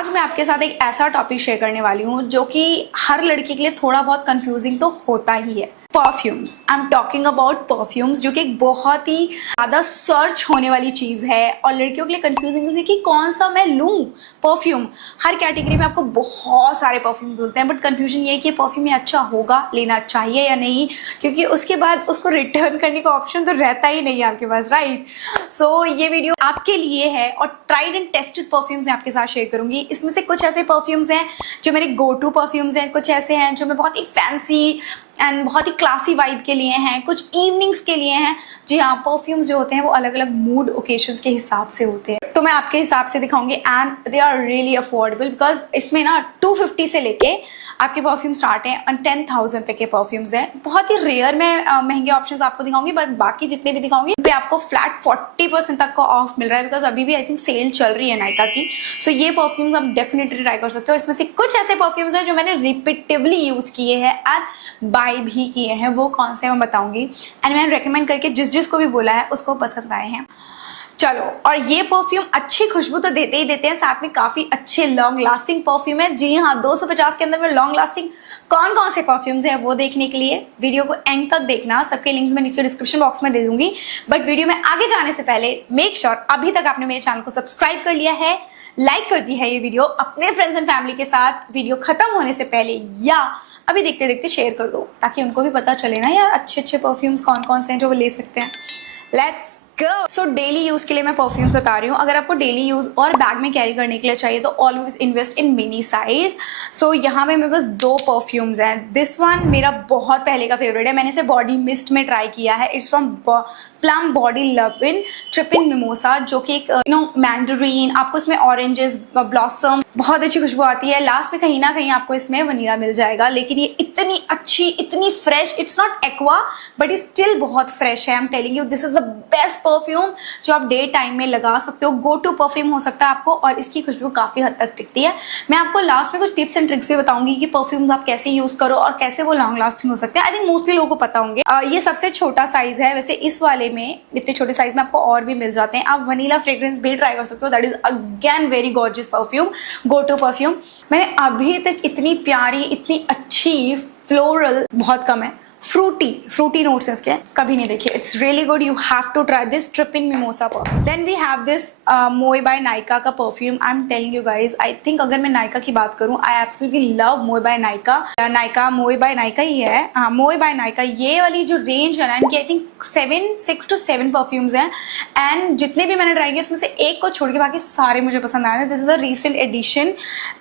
आज मैं आपके साथ एक ऐसा टॉपिक शेयर करने वाली हूँ जो कि हर लड़की के लिए थोड़ा बहुत कंफ्यूजिंग तो होता ही है। Perfumes, I am talking about perfumes, जो कि एक बहुत ही ज़्यादा सर्च होने वाली चीज़ है और लड़कियों के लिए कंफ्यूजिंग है कि कौन सा मैं लूँ परफ्यूम। हर कैटेगरी में आपको बहुत सारे परफ्यूम्स मिलते हैं, बट कंफ्यूजन ये है कि परफ्यूम ये अच्छा होगा, लेना चाहिए या नहीं, क्योंकि उसके बाद उसको रिटर्न करने का ऑप्शन तो रहता ही नहीं है आपके पास, राइट। सो ये वीडियो आपके लिए है और ट्राइड एंड टेस्टेड परफ्यूम्स मैं आपके साथ शेयर करूंगी। इसमें से कुछ ऐसे परफ्यूम्स हैं जो मेरे गो टू परफ्यूम्स हैं, कुछ ऐसे हैं जो मैं बहुत ही फैंसी एंड बहुत ही क्लासी वाइब के लिए हैं, कुछ इवनिंग्स के लिए हैं। जी हाँ, परफ्यूम्स जो होते हैं वो अलग अलग मूड ओकेशंस के हिसाब से होते हैं, तो मैं आपके हिसाब से दिखाऊंगी and they are really affordable, because इसमें ना 250 से लेके आपके परफ्यूम स्टार्ट हैं और 10,000 तक के परफ्यूम्स हैं। बहुत ही रेयर में महंगे ऑप्शंस आपको दिखाऊंगी, बट बाकी जितने भी दिखाऊंगी पे आपको फ्लैट 40% तक का ऑफ मिल रहा है, बिकॉज अभी भी आई थिंक सेल चल रही है नायका की। सो ये परफ्यूम्स आप डेफिनेटली ट्राई कर सकते हो। इसमें से कुछ ऐसे परफ्यूम्स हैं जो मैंने रिपीटिवली यूज किए हैं एंड बाय भी किए हैं, वो कौन से मैं बताऊंगी एंड मैंने रेकमेंड करके जिस जिसको भी बोला है उसको पसंद आए हैं। चलो, और ये परफ्यूम अच्छी खुशबू तो देते ही देते हैं, साथ में काफी अच्छे लॉन्ग लास्टिंग परफ्यूम है। जी हाँ, 250 के अंदर में लॉन्ग लास्टिंग कौन कौन से परफ्यूम्स हैं वो देखने के लिए वीडियो को एंड तक देखना। सबके लिंक्स मैं नीचे डिस्क्रिप्शन बॉक्स में दे दूंगी, बट वीडियो में आगे जाने से पहले मेक श्योर अभी तक आपने मेरे चैनल को सब्सक्राइब कर लिया है, लाइक कर दी है ये वीडियो अपने फ्रेंड्स एंड फैमिली के साथ वीडियो खत्म होने से पहले, या अभी देखते देखते शेयर कर दो ताकि उनको भी पता चले ना यार अच्छे अच्छे परफ्यूम्स कौन कौन से हैं जो वो ले सकते हैं। लेट्स सो डेली यूज के लिए मैं परफ्यूम्स बता रही हूँ। अगर आपको डेली यूज और बैग में कैरी करने के लिए चाहिए तो always invest in mini size. So यहाँ पे मेरे पास 2 परफ्यूम्स हैं। दिस वन मेरा बहुत पहले का फेवरेट है, मैंने इसे बॉडी मिस्ट में ट्राई किया है। It's from Plum body lovin' trippin' mimosa, जो कि एक मैंडरीन, आपको इसमें ऑरेंजेस ब्लॉसम, बहुत अच्छी खुशबू आती है। लास्ट में कहीं ना कहीं आपको इसमें वनीला मिल जाएगा, लेकिन ये इतनी अच्छी, इतनी fresh, it's not aqua but it still बहुत फ्रेश है। आई am telling you this is the best perfume जो आप डे टाइम में लगा सकते हो। गो टू परफ्यूम हो सकता है आपको और इसकी खुशबू काफी हद तक टिकती है। मैं आपको लास्ट में कुछ टिप्स एंड ट्रिक्स भी बताऊंगी कि परफ्यूम्स आप कैसे यूज करो और कैसे वो लॉन्ग लास्टिंग हो सकते हैं। आई थिंक मोस्टली लोगों को पता होंगे। ये सबसे छोटा साइज है, वैसे इस वाले में इतने छोटे साइज में आपको और भी मिल जाते हैं। आप वनीला फ्रेग्रेंस भी ट्राई कर सकते हो, that is again very gorgeous perfume, go to perfume. मैंने अभी तक इतनी प्यारी, इतनी अच्छी फ्लोरल, बहुत कम है, फ्रूटी नोट्स इसके कभी नहीं देखे। It's really good, you have to try this Trippin Mimosa perfume. Then we have this Moi by Nykaa का perfume. I am telling you guys, I think अगर मैं नायका की बात करूं, I absolutely love Moi by Nykaa. Nykaa Moi by Nykaa ही है, हाँ मोए by Nykaa. ये वाली जो रेंज है ना इनकी, आई थिंक 6 to 7 परफ्यूम्स हैं एंड जितने भी मैंने ट्राई किए उसमें से एक को छोड़ के बाकी सारे मुझे पसंद आए। This is the recent addition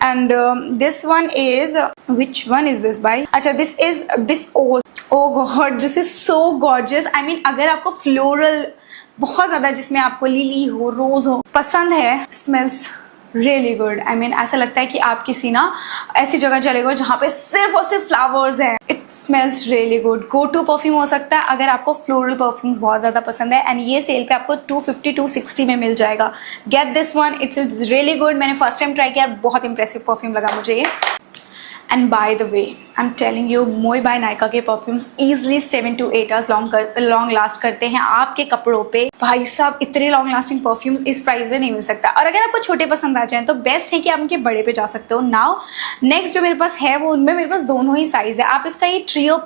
and this one is, which one is this by, अच्छा this is bisous. Oh god, this is so gorgeous. I mean अगर आपको फ्लोरल बहुत ज्यादा, जिसमें आपको लिली हो, रोज हो पसंद है, smells really good. I mean ऐसा लगता है कि आप किसी ना ऐसी जगह चले गए जहाँ पे सिर्फ और सिर्फ फ्लावर्स हैं। It smells really good. Go to perfume हो सकता है अगर आपको फ्लोरल परफ्यूम्स बहुत ज्यादा पसंद है एंड ये सेल पे आपको 250-260 में मिल जाएगा। Gate this one, it's really good. मैंने फर्स्ट टाइम ट्राई किया, बहुत इंप्रेसिव परफ्यूम लगा मुझे ये। And bye the way, I am telling you, मोए बाय नायका के perfumes easily 7 to 8 hours long last करते हैं आपके कपड़ों पे। भाई साहब, इतने लॉन्ग लास्टिंग परफ्यूम्स इस प्राइस में नहीं मिल सकता। और अगर आपको छोटे पसंद आ जाए तो बेस्ट है कि आप उनके बड़े पे जा सकते हो। नाउ नेक्स्ट जो मेरे पास है वो, उनमें मेरे पास दोनों ही साइज है। आप इसका ये ट्रियो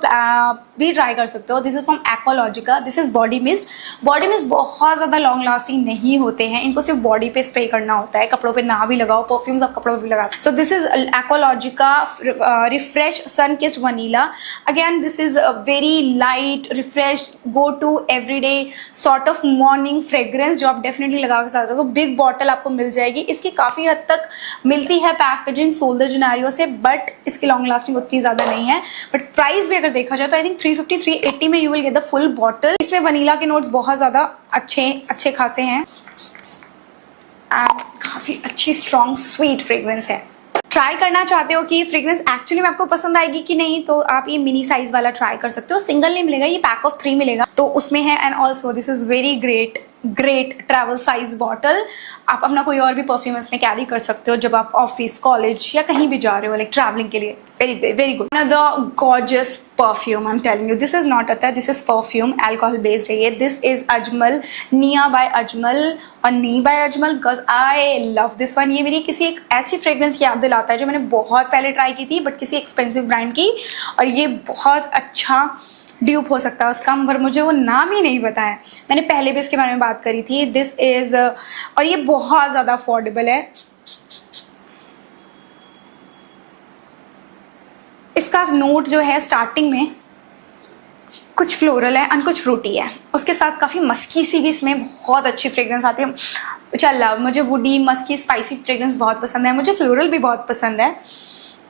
भी ट्राई कर सकते हो। This is from Aqualogica. This is body mist. Body mist बहुत ज्यादा लॉन्ग लास्टिंग नहीं होते हैं, इनको सिर्फ बॉडी पे स्प्रे करना होता है, कपड़ों पे ना भी लगाओ। परफ्यूम्स आप कपड़ों पे भी लगा सकते हो। So this is Aqualogica refresh sun kissed vanilla. Again this is very light, refresh, go to everyday sort of morning fragrance जो आप डेफिनेटली लगा के साथ सकते। बिग बॉटल आपको मिल जाएगी। इसकी काफी हद तक मिलती है पैकेजिंग सोल्डर जिनारियो से, बट इसकी लॉन्ग लास्टिंग उतनी ज्यादा नहीं है। बट प्राइस भी अगर देखा जाए तो आई थिंक 350-380 में you will get the full bottle. इसमें वनीला के नोट्स बहुत ज्यादा अच्छे खासे हैं एंड काफी अच्छी स्ट्रॉन्ग स्वीट फ्रेग्रेंस है। ट्राई करना चाहते हो कि फ्रेग्रेंस एक्चुअली में आपको पसंद आएगी कि नहीं, तो आप ये मिनी साइज वाला ट्राई कर सकते हो। सिंगल नहीं मिलेगा, ये पैक ऑफ 3 मिलेगा तो उसमें है। And also this is very great great travel size bottle. आप अपना कोई और भी परफ्यूम इसमें कैरी कर सकते हो जब आप ऑफिस, कॉलेज या कहीं भी जा रहे हो, लाइक ट्रैवलिंग के लिए। Very very good. Another gorgeous perfume, I am telling you, this is not attar, this is perfume, alcohol based है ये। This is Ajmal, Niya by Ajmal और Nee by Ajmal, because I love this one. ये मेरी किसी एक ऐसी फ्रेग्रेंस की याद दिलाता है जो मैंने बहुत पहले ट्राई की थी, बट किसी एक्सपेंसिव ब्रांड की, और ये बहुत अच्छा ड्यूप हो सकता है उसका, मगर मुझे वो नाम ही नहीं पता है। मैंने पहले भी इसके बारे में बात करी थी। दिस इज और ये बहुत ज़्यादा अफोर्डेबल है। इसका नोट जो है स्टार्टिंग में कुछ फ्लोरल है एंड कुछ फ्रूटी है, उसके साथ काफ़ी मस्की सी भी इसमें बहुत अच्छी फ्रेग्रेंस आती है। विच आई लव। मुझे वुडी, मस्की, स्पाइसी फ्रेग्रेंस बहुत पसंद है। मुझे फ्लोरल भी बहुत पसंद है,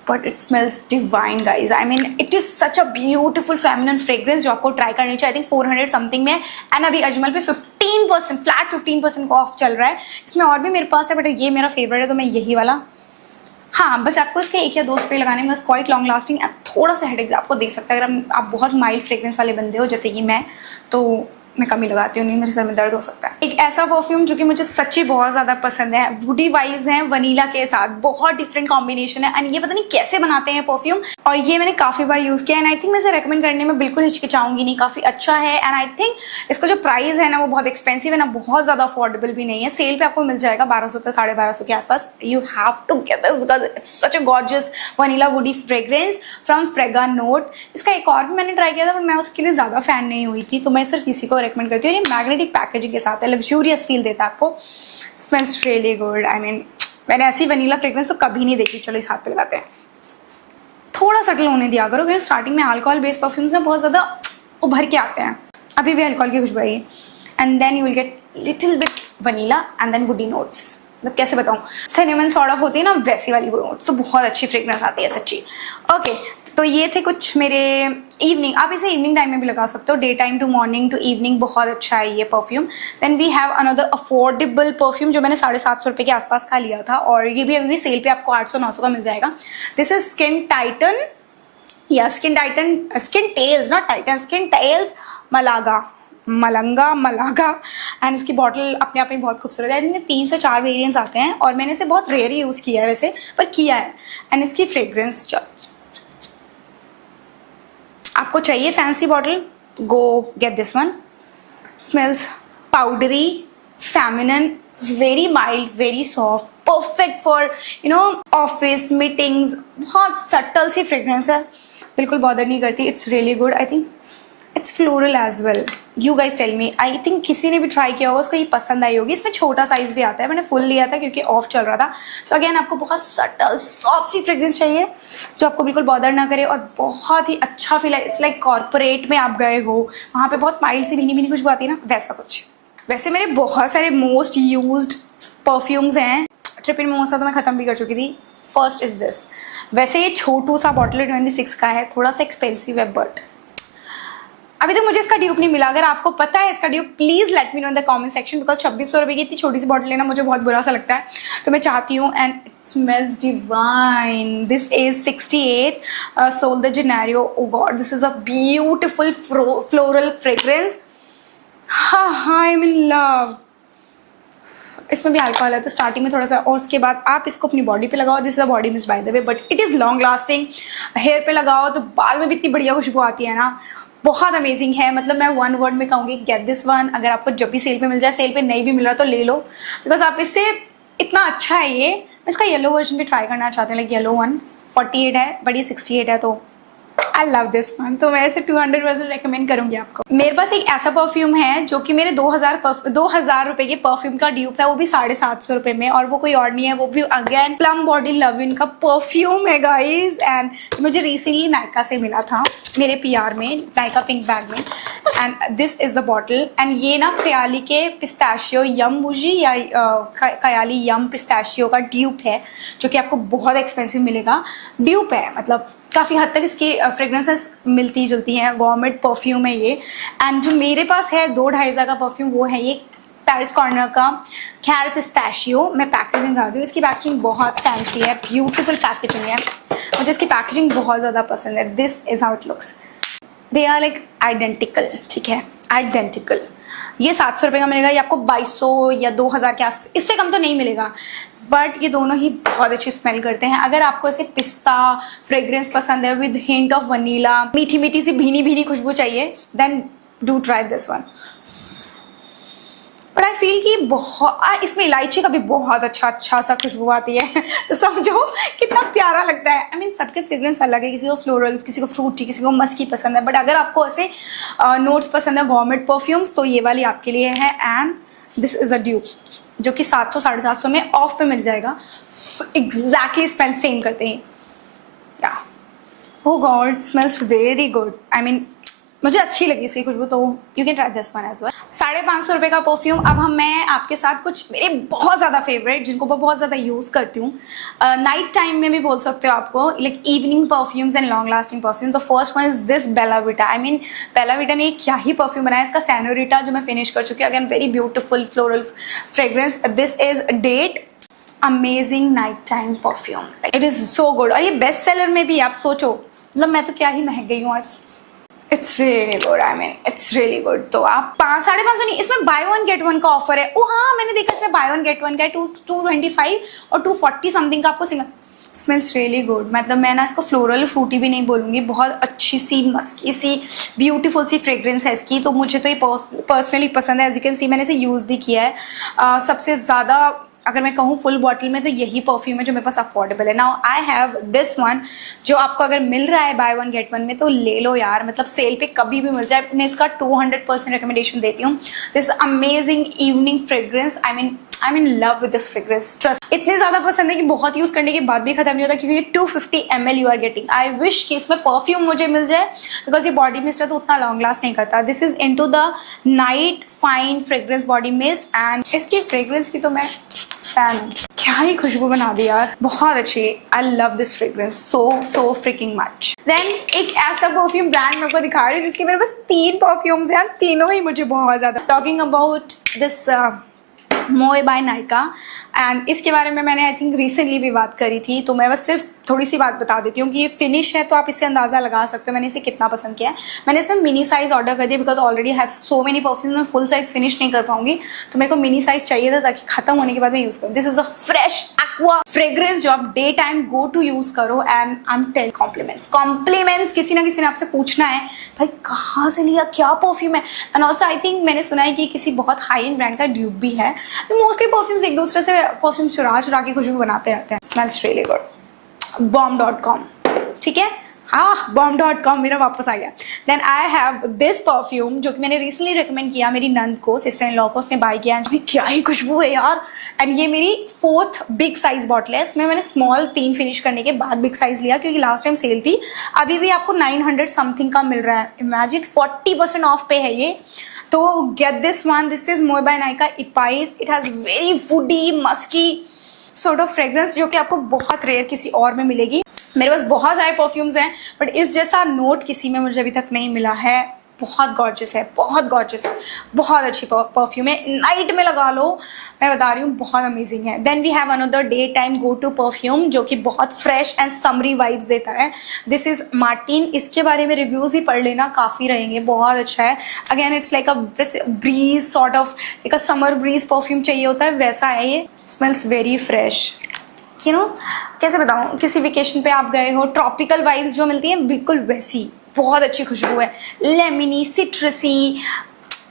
but it smells divine guys. I mean it is such a beautiful feminine fragrance जो आपको ट्राई करनी चाहिए। आई थिंक 400 समथिंग में, एंड अभी अजमल पे 15% फ्लैट 15% का ऑफ चल रहा है। इसमें और भी मेरे पास है, बट ये मेरा फेवरेट है, तो मैं यही वाला। हाँ, बस आपको इसके 1 या 2 स्प्रे लगाने में क्वाइट लॉन्ग लास्टिंग एंड थोड़ा सा हेडेक आपको दे सकता है। अगर आप बहुत माइल्ड फ्रेग्रेंस वाले बंदे हो जैसे कि मैं, तो मैं कम ही लगाती हूँ, नहीं मेरे सर में दर्द हो सकता है। एक ऐसा परफ्यूम जो कि मुझे सच्ची बहुत ज़्यादा पसंद है, वुडी वाइब्स हैं वनीला के साथ, बहुत डिफरेंट कॉम्बिनेशन है, एंड ये पता नहीं कैसे बनाते हैं परफ्यूम, और ये मैंने काफ़ी बार यूज़ किया, एंड आई थिंक मैं इसे रेकमेंड करने में बिल्कुल हिचकिचाऊंगी नहीं, काफ़ी अच्छा है। एंड आई थिंक इसका जो प्राइस है ना वो बहुत एक्सपेंसिव है ना, बहुत ज़्यादा अफोर्डेबल भी नहीं है। सेल पे आपको मिल जाएगा 1200 से 1250 के आसपास। You have to get this because it's such a gorgeous vanilla woody fragrance from Fraga note. इसका एक और भी मैंने ट्राई किया था, बट मैं उसके लिए ज़्यादा फैन नहीं हुई थी, तो मैं सिर्फ इसी को रेकमेंड करती हूँ। ये मैग्नेटिक पैकेजिंग के साथ है, लग्जूरियस फील देता है आपको, smells really good. I mean मैंने ऐसी वनीला फ्रेग्रेंस तो कभी नहीं देखी। चलो इस हाथ पे लगाते हैं, थोड़ा सटल होने दिया करो, क्योंकि स्टार्टिंग में अल्कोहल बेस्ड परफ्यूम्स में बहुत ज़्यादा उभर के आते हैं। अभी भी अल्कोहल की खुशबू आई, and then you will get little bit vanilla and then woody notes. मतलब कैसे बताऊँ, सिनेमन सॉर्ट ऑफ होती है ना वैसी वाली वो नोट्स, तो बहुत अच्छी फ्रेग्रेंस आती है सच्ची। ओके, तो ये थे कुछ मेरे इवनिंग। आप इसे इवनिंग टाइम में भी लगा सकते हो, day time to morning to evening, बहुत अच्छा है ये perfume. Then we have another affordable perfume जो मैंने 750 रुपये के आसपास का लिया था, और ये भी अभी भी सेल पे आपको 800-900 का मिल जाएगा। दिस इज स्किन टाइटन, या skin tales, not Titan, skin tales Malaga, and इसकी बॉटल अपने आप में बहुत खूबसूरत है। आई थिंक 3 से 4 वेरिएंट्स आते हैं, और मैंने इसे बहुत रेयर यूज़ किया है वैसे, पर किया है। एंड इसकी फ्रेग्रेंस, आपको चाहिए fancy bottle, go get this one. Smells powdery, feminine, very mild, very soft, perfect for office meetings. बहुत सटल सी फ्रेग्रेंस है, बिल्कुल बॉदर नहीं करती। It's really good. I think it's floral as well. You guys tell me, I think किसी ने भी try किया होगा उसको ये पसंद आई होगी। इसमें छोटा साइज भी आता है, मैंने फुल लिया था क्योंकि ऑफ चल रहा था। सो अगेन आपको बहुत सटल सॉफ्ट सी फ्रेग्रेंस चाहिए जो आपको बिल्कुल बॉदर ना करे, और बहुत ही अच्छा फील है। इट्स लाइक कॉर्पोरेट में आप गए हो, वहाँ पे बहुत माइल्ड सी भीनी भीनी खुशबू आती है ना, वैसा कुछ। वैसे मेरे बहुत सारे मोस्ट यूज्ड परफ्यूम्स हैं, ट्रिप इन मोमोसा तो मैं ख़त्म भी कर चुकी थी। First is this. वैसे ये छोटू सा बॉटल 26 का है, थोड़ा सा एक्सपेंसिव है, बट अभी तक मुझे इसका ड्यूप नहीं मिला। अगर आपको पता है इसका dupe, please let me know in the comment section, because 2600 रुपये की इतनी छोटी सी बॉटल लेना मुझे बहुत बुरा सा लगता है, तो मैं चाहती हूँ। And it smells divine. This is 68 sol de Janeiro. Oh God, this is a beautiful floral fragrance. हाँ, आई एम इन लव। इसमें भी अल्कोहल है, तो स्टार्टिंग में थोड़ा सा, और उसके बाद आप इसको अपनी बॉडी पे लगाओ। This is a body mist by the way, but it is long lasting. Hair पे लगाओ तो बाल में भी इतनी बढ़िया खुशबू आती है ना, बहुत अमेजिंग है। मतलब मैं वन वर्ड में कहूँगी, गेट दिस वन। अगर आपको जब भी सेल पे मिल जाए, सेल पे नहीं भी मिल रहा तो ले लो, बिकॉज आप इससे, इतना अच्छा है ये। मैं इसका येलो वर्जन भी ट्राई करना चाहती हूँ, लाइक येलो वन 48 है, बट ये 68 है, तो आई लव दिस वन। तो मैं इसे 200% रिकमेंड करूंगी आपको। मेरे पास एक ऐसा परफ्यूम है जो कि मेरे 2000 रुपए के परफ्यूम का ड्यूप है, वो भी 750 रुपए में, और वो कोई और नहीं है, वो भी अगेन प्लम बॉडी लव-इन का परफ्यूम है गाइज। एंड मुझे रिसेंटली नायका से मिला था, मेरे PR में, नायका पिंक बैग में। And this is the bottle. And ये ना कयाली के पिस्ताशियो यम बुजी या कयाली यम पिस्ताशियो का ड्यूप है, जो कि आपको बहुत एक्सपेंसिव मिलेगा। ड्यूप है, मतलब काफ़ी हद तक इसकी फ्रेग्रेंसेस मिलती जुलती हैं। गवर्नमेंट परफ्यूम है ये। एंड जो मेरे पास है 2-2.5 का परफ्यूम, वो है ये पेरिस कॉर्नर का खैर पिस्ताशियो। मैं पैकेजिंग दिखा दूँ, इसकी पैकेजिंग बहुत फैंसी है, ब्यूटीफुल पैकेजिंग है, मुझे इसकी पैकेजिंग बहुत ज़्यादा पसंद है। This is how it looks. They are like identical, ठीक है, आइडेंटिकल। ये 700 रुपये का मिलेगा, ये आपको 2200 या 2000 के आस, इससे कम तो नहीं मिलेगा। बट ये दोनों ही बहुत अच्छी स्मेल करते हैं। अगर आपको ऐसे पिस्ता फ्रेग्रेंस पसंद है विद हिंट ऑफ वनीला, मीठी मीठी सी भीनी भीनी खुशबू चाहिए, then do try this one. But I feel कि बहुत इसमें इलायची का भी बहुत अच्छा सा खुशबू आती है तो समझो कितना प्यारा लगता है। आई मीन सबके फ्रेग्रेंस अलग है, किसी को फ्लोरल, किसी को फ्रूटी, किसी को मस्की पसंद है। बट अगर आपको ऐसे नोट्स पसंद है गवर्नमेंट परफ्यूम्स, तो ये वाली आपके लिए है। And this is a dupe जो कि 700 750 में ऑफ पे मिल जाएगा। एग्जैक्टली स्मेल सेम करते हैं। या oh God, smells very good. I mean, मुझे अच्छी लगी इसकी खुशबू, तो you can try this one as well. 550 रुपये का परफ्यूम। अब मैं आपके साथ कुछ मेरे बहुत ज़्यादा फेवरेट, जिनको मैं बहुत ज़्यादा यूज़ करती हूँ, नाइट टाइम में भी बोल सकते हो आपको, like evening perfumes and long lasting perfume. The first one is this Bella Vita. I mean Bella Vita ने क्या ही परफ्यूम बनाया। इसका सैनोरिटा जो मैं फिनिश कर चुकी हूँ, again very beautiful floral fragrance. This is that amazing night time perfume, it is so good. और ये बेस्ट सेलर में भी, आप सोचो, मतलब मैं तो क्या ही महक गई हूँ आज। It's really good, I mean it's really good. तो आप 550 नहीं, इसमें बाय वन गेट वन का ऑफर है। ओ हाँ, मैंने देखा इसमें बाय वन गेट वन का है। 225 और 240 समथिंग का आपको सिंगल। Smells really good. मतलब मैं ना इसको फ्लोरल फ्रूटी भी नहीं बोलूँगी, बहुत अच्छी सी मस्की सी ब्यूटीफुल सी फ्रेग्रेंस है इसकी। तो मुझे तो ये पर्सनली पसंद है। एज यू कैन सी, मैंने इसे यूज़ भी किया है। सबसे ज़्यादा अगर मैं कहूँ फुल बॉटल में, तो यही परफ्यूम है जो मेरे पास अफोर्डेबल है। Now I have this one, जो आपको अगर मिल रहा है बाय वन गेट वन में, तो ले लो यार। मतलब सेल पे कभी भी मिल जाए। मैं इसका 200% रिकमेंडेशन देती हूँ। This amazing evening fragrance. I mean love with this fragrance. Trust, इतनी ज़्यादा पसंद है कि बहुत यूज़ करने के बाद भी खत्म नहीं होता, क्योंकि ये 250 ml you are getting. I wish कि इसमें परफ्यूम मुझे मिल जाए, बिकॉज ये बॉडी मिस्ट है तो उतना लॉन्ग लास्ट नहीं करता। This is into the night fine fragrance body mist. And इसकी फ्रेग्रेंस की तो मैं फैन हूँ। क्या ही खुशबू बना दी यार, बहुत अच्छी। I love this fragrance so freaking much. Then एक ऐसा परफ्यूम ब्रांड मैं आपको दिखा रही हूँ जिसके मेरे पास 3 परफ्यूम्स हैं, तीनों ही मुझे बहुत ज़्यादा। Talking about this Moi by Nykaa. And इसके बारे में मैंने आई थिंक रिसेंटली भी बात करी थी, तो मैं बस सिर्फ थोड़ी सी बात बता देती हूँ कि ये फिनिश है, तो आप इससे अंदाज़ा लगा सकते हो मैंने इसे कितना पसंद किया है। मैंने इसमें मिनी साइज़ ऑर्डर कर दिया, because already have so many perfumes, मैं फुल साइज़ फिनिश नहीं कर पाऊंगी, तो मेरे को मिनी साइज़ चाहिए था ताकि खत्म होने के बाद मैं यूज़ करूँ। This is a fresh aqua fragrance जो आप day time go to use करो। And I am tell compliments किसी ना किसी ने आपसे पूछना है भाई कहाँ से लिया, क्या परफ्यूम है। एंड ऑल्सो आई थिंक मैंने सुना है कि किसी बहुत हाई एंड ब्रांड का ड्यूब भी है। मोस्टली परफ्यूम्स एक दूसरे से परफ्यूम चुरा के खुशबू बनाते रहते हैं। Smells really good. bomb.com, ठीक है, हाँ bomb.com मेरा वापस आ गया। Then I have this perfume जो कि मैंने रिसेंटली रिकमेंड किया मेरी नंद को, सिस्टर इन लॉ को, उसने बाय किया। एंड क्या ही खुशबू है यार। एंड ये मेरी 4th बिग साइज बॉटल है। इसमें मैंने स्मॉल 3 फिनिश करने के बाद बिग साइज लिया, क्योंकि लास्ट टाइम सेल थी। अभी भी आपको 900 समथिंग का मिल रहा है। इमेजिन 40% ऑफ पे है ये। तो get this one. This is moi by Nykaa epice. It has very woody musky sort of fragrance, जो कि आपको बहुत रेयर किसी और में मिलेगी। मेरे पास बहुत सारे परफ्यूम्स हैं, बट इस जैसा नोट किसी में मुझे अभी तक नहीं मिला है। बहुत गॉर्जियस है, बहुत गॉर्जियस, बहुत अच्छी परफ्यूम है। नाइट में लगा लो, मैं बता रही हूँ, बहुत अमेजिंग है। Then we have another day time go to perfume जो कि बहुत फ्रेश एंड समरी वाइब्स देता है। This is Martin. इसके बारे में रिव्यूज़ ही पढ़ लेना, काफ़ी रहेंगे, बहुत अच्छा है। Again it's like a breeze sort of, एक समर ब्रीज परफ्यूम चाहिए होता है, वैसा है ये। Smells very fresh, you know, कैसे बताऊँ, किसी वेकेशन पे आप गए हो, ट्रॉपिकल वाइब्स जो मिलती हैं बिल्कुल वैसी। बहुत अच्छी खुशबू है, लेमनी, सिट्रसी,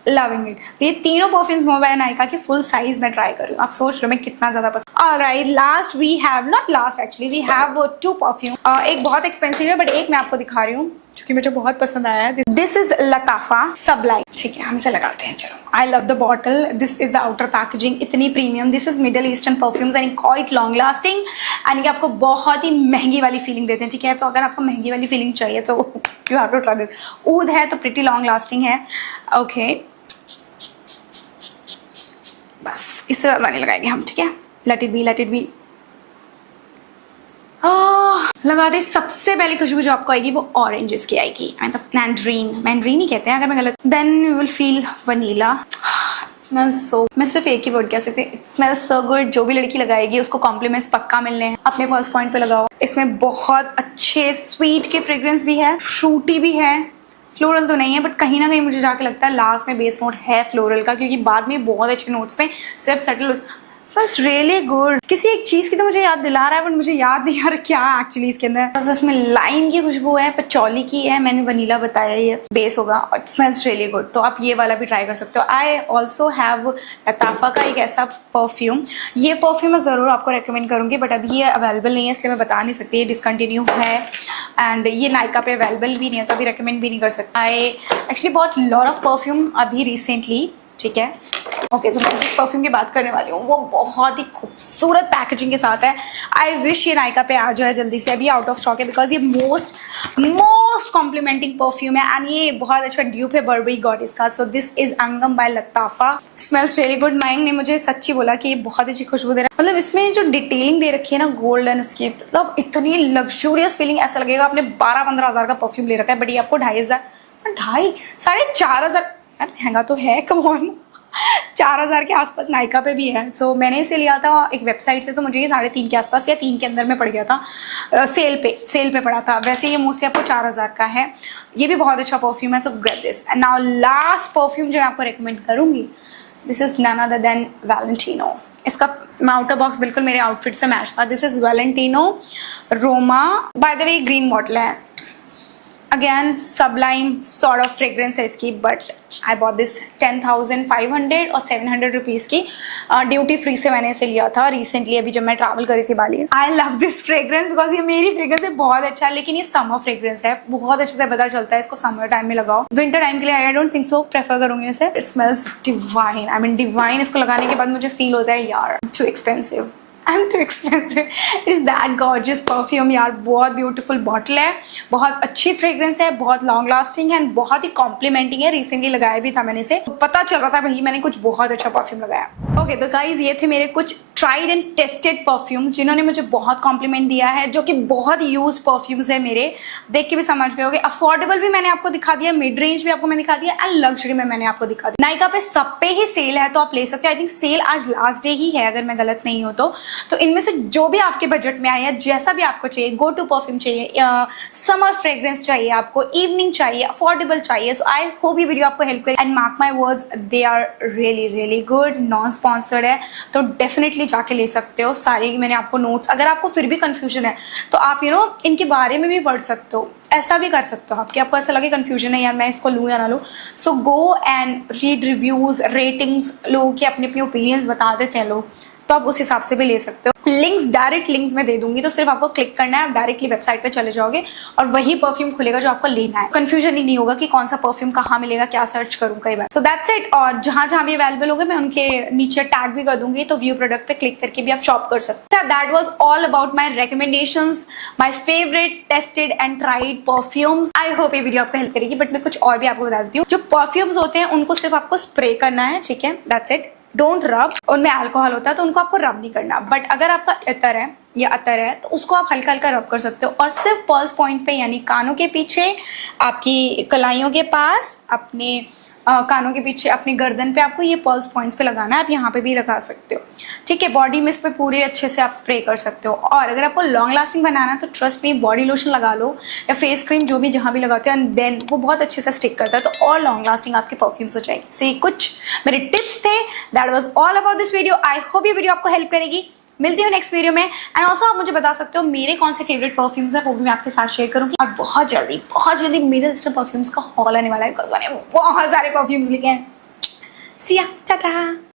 लविंग इट। ये तीनों परफ्यूम्स मोए बाय नायका के फुल साइज में ट्राई कर रही हूँ। आप सोच रहे हो मैं कितना ज्यादा पसंद। Alright, last we have, not last actually, we have 2 perfume. एक बहुत एक्सपेंसिव है, बट एक मैं आपको दिखा रही हूँ जो कि मुझे बहुत पसंद आया है। दिस इज लताफा सबलाइम, ठीक है, हम इसे लगाते हैं। चलो, I love the bottle. This is the outer packaging, इतनी premium. This is Middle Eastern perfumes and quite long lasting. And ये आपको बहुत ही महंगी वाली फीलिंग देते हैं, ठीक है। तो अगर आपको महंगी वाली फीलिंग चाहिए तो you have to try this. Oud है तो प्रिटी लॉन्ग लास्टिंग है। ओके, बस इससे ज़्यादा नहीं लगाएंगे हम, ठीक है। Let it be, let it be. लगा दे। सबसे पहली खुशबू जो आपको आएगी वो ऑरेंजेस की आएगी, मतलब मैंड्रीन ही कहते हैं अगर मैं गलत। Then you will feel vanilla. Smells so, मैं सिर्फ एक ही वर्ड कह सकते हैं, इट स्मेल्स सो गुड। जो भी लड़की लगाएगी उसको कॉम्प्लीमेंट्स पक्का मिलने हैं। अपने पल्स पॉइंट पे लगाओ। इसमें बहुत अच्छे स्वीट के फ्रेग्रेंस भी है, फ्रूटी भी है, फ्लोरल तो नहीं है, बट कहीं ना कहीं मुझे जाके लगता है लास्ट में बेस नोट है फ्लोरल का, क्योंकि बाद में बहुत अच्छे नोट्स में सिर्फ सेटल। Smells really good. किसी एक चीज की तो मुझे याद दिला रहा है, बट मुझे याद नहीं आ रहा क्या एक्चुअली इसके अंदर। बस इसमें लाइम की खुशबू है, पचौली की है, मैंने वनीला बताया ये बेस होगा, और स्मेल्स रियली गुड। तो आप ये वाला भी ट्राई कर सकते हो। आई ऑल्सो हैव लताफा का एक ऐसा परफ्यूम, ये परफ्यूम मैं जरूर आपको रेकमेंड करूंगी, बट अभी ये अवेलेबल नहीं है इसलिए मैं बता नहीं सकती, ये डिसकंटिन्यू है, एंड ये नायका पे अवेलेबल भी नहीं है, तो अभी रिकमेंड भी नहीं कर सकता। I actually bot lot of perfume अभी रिसेंटली, ठीक है। ओके, तो मैं जिस परफ्यूम की बात करने वाली हूँ वो बहुत ही खूबसूरत पैकेजिंग के साथ है। आई विश ये नायका पे आ जाए जल्दी से, अभी आउट ऑफ स्टॉक है, बिकॉज ये मोस्ट कॉम्प्लीमेंटिंग परफ्यूम है, एंड ये बहुत अच्छा ड्यूप है बर्बरी गॉडेस का। सो दिस इज अंगम by Lattafa, smells really good. Mayank ने मुझे सच्ची बोला कि ये बहुत अच्छी खुशबू दे रहा है, मतलब इसमें जो डिटेलिंग दे रखी है ना गोल्डन इसकी, मतलब इतनी लग्जूरियस फीलिंग, ऐसा लगेगा आपने 12-15 हज़ार का परफ्यूम ले रखा है, बट ये आपको 2,500 4,500 यार महंगा तो है, कम ऑन 4,000 के आसपास नायका पे भी है। सो मैंने इसे लिया था एक वेबसाइट से, तो मुझे ये 3,500 के आसपास या 3 के अंदर में पड़ गया था, सेल पे पड़ा था। वैसे ये मोस्टली आपको 4,000 का है, ये भी बहुत अच्छा परफ्यूम है। तो get this. Now last perfume जो मैं आपको रिकमेंड करूंगी, this is none other than Valentino. इसका आउटर बॉक्स बिल्कुल मेरे आउटफिट से मैच था। This is Valentino Roma, by the way green bottle है, again sublime sort of fragrance है इसकी, बट आई बॉट दिस 10,500 और 700 रुपीज़ की ड्यूटी फ्री से मैंने इसे लिया था रिसेंटली, अभी जब मैं ट्रैवल करी थी Bali. I love this fragrance because ये मेरी फ्रेग्रेंस है, बहुत अच्छा है, लेकिन ये समर फ्रेग्रेंस है, बहुत अच्छे से पता चलता है इसको समर टाइम में लगाओ। विंटर टाइम के लिए I don't think so prefer करूंगी इसे। It smells divine, I mean divine. इसको लगाने के बाद मुझे फील होता है यार too expensive, I'm too expensive. It's that gorgeous perfume यार, बहुत ब्यूटीफुल बॉटल है, बहुत अच्छी फ्रेग्रेंस है, बहुत लॉन्ग लास्टिंग है, बहुत ही कॉम्प्लीमेंटिंग है। रिसेंटली लगाया भी था मैंने इसे, तो पता चल रहा था भाई मैंने कुछ बहुत अच्छा परफ्यूम लगाया। ओके, तो गाइज ये थे मेरे कुछ ट्राइड एंड टेस्टेड परफ्यूम्स जिन्होंने मुझे बहुत कॉम्प्लीमेंट दिया है, जो कि बहुत यूज परफ्यूम्स है मेरे, देख के भी समझ गए होगे। अफोर्डेबल भी मैंने आपको दिखा दिया, मिड रेंज भी आपको मैंने दिखा दिया, एंड लग्जरी में मैंने आपको दिखा दिया। नायका पे सब पे ही सेल है, तो आप ले सकते हो। आई थिंक सेल आज लास्ट डे ही है अगर मैं गलत नहीं हूँ तो इनमें से जो भी आपके बजट में आए या जैसा भी आपको चाहिए, गो टू परफ्यूम चाहिए या समर फ्रेग्रेंस चाहिए आपको, इवनिंग चाहिए, अफोर्डेबल चाहिए, सो आई होप ये वीडियो आपको हेल्प करे। And mark my words, they are really really good, non sponsored है, तो डेफिनेटली जाके ले सकते हो। सारी मैंने आपको नोट्स, अगर आपको फिर भी कंफ्यूजन है तो आप इनके बारे में भी पढ़ सकते हो, ऐसा भी कर सकते हो आप कि आपको ऐसा लगे कंफ्यूजन है यार मैं इसको लूँ या ना लूँ। So go and read reviews, ratings, लोगों के अपने अपने ओपिनियंस बता देते हैं लोग, तो आप उस हिसाब से भी ले सकते हो। लिंक्स, डायरेक्ट लिंक्स मैं दे दूंगी, तो सिर्फ आपको क्लिक करना है, आप डायरेक्टली वेबसाइट पे चले जाओगे और वही परफ्यूम खुलेगा जो आपको लेना है। कंफ्यूजन ही नहीं होगा कि कौन सा परफ्यूम कहाँ मिलेगा, क्या सर्च करूँ कई बार। So that's it. और जहां जहां भी अवेलेबल होंगे मैं उनके नीचे टैग भी कर दूंगी, तो व्यू प्रोडक्ट पे क्लिक करके भी आप शॉप कर सकते हैं। That was all about my recommendations, my favourite tested and tried perfumes. I hope ये वीडियो आपको हेल्प करेगी, बट मैं कुछ और भी आपको बता देती हूँ। जो परफ्यूम्स होते हैं उनको सिर्फ आपको स्प्रे करना है, ठीक है, दैट्स इट। डोंट रब, उनमें अल्कोहल होता है तो उनको आपको रब नहीं करना। बट अगर आपका इतर है या अतर है तो उसको आप हल्का हल्का रब कर सकते हो, और सिर्फ पल्स पॉइंट्स पे, यानी कानों के पीछे, आपकी कलाइयों के पास, अपने कानों के पीछे, अपनी गर्दन पे आपको ये पल्स पॉइंट्स पे लगाना है। आप यहाँ पे भी लगा सकते हो, ठीक है। बॉडी मिस्ट पे पूरे अच्छे से आप स्प्रे कर सकते हो। और अगर आपको लॉन्ग लास्टिंग बनाना है तो ट्रस्ट मी, बॉडी लोशन लगा लो या फेस क्रीम, जो भी जहाँ भी लगाते हो, एंड देन वो बहुत अच्छे से स्टिक करता है, तो और लॉन्ग लास्टिंग आपके परफ्यूम्स हो जाएगी। सो ये कुछ मेरे टिप्स थे। That was all about this video. I hope ये वीडियो आपको हेल्प करेगी। मिलती हूँ नेक्स्ट वीडियो में। एंड ऑल्सो आप मुझे बता सकते हो मेरे कौन से फेवरेट परफ्यूम्स है, वो भी मैं आपके साथ शेयर करूँगी। और बहुत जल्दी मेरे लिस्ट परफ्यूम्स का हॉल आने वाला है, बिकॉज मैंने बहुत सारे परफ्यूम्स लिखे हैं। See ya, ta-ta.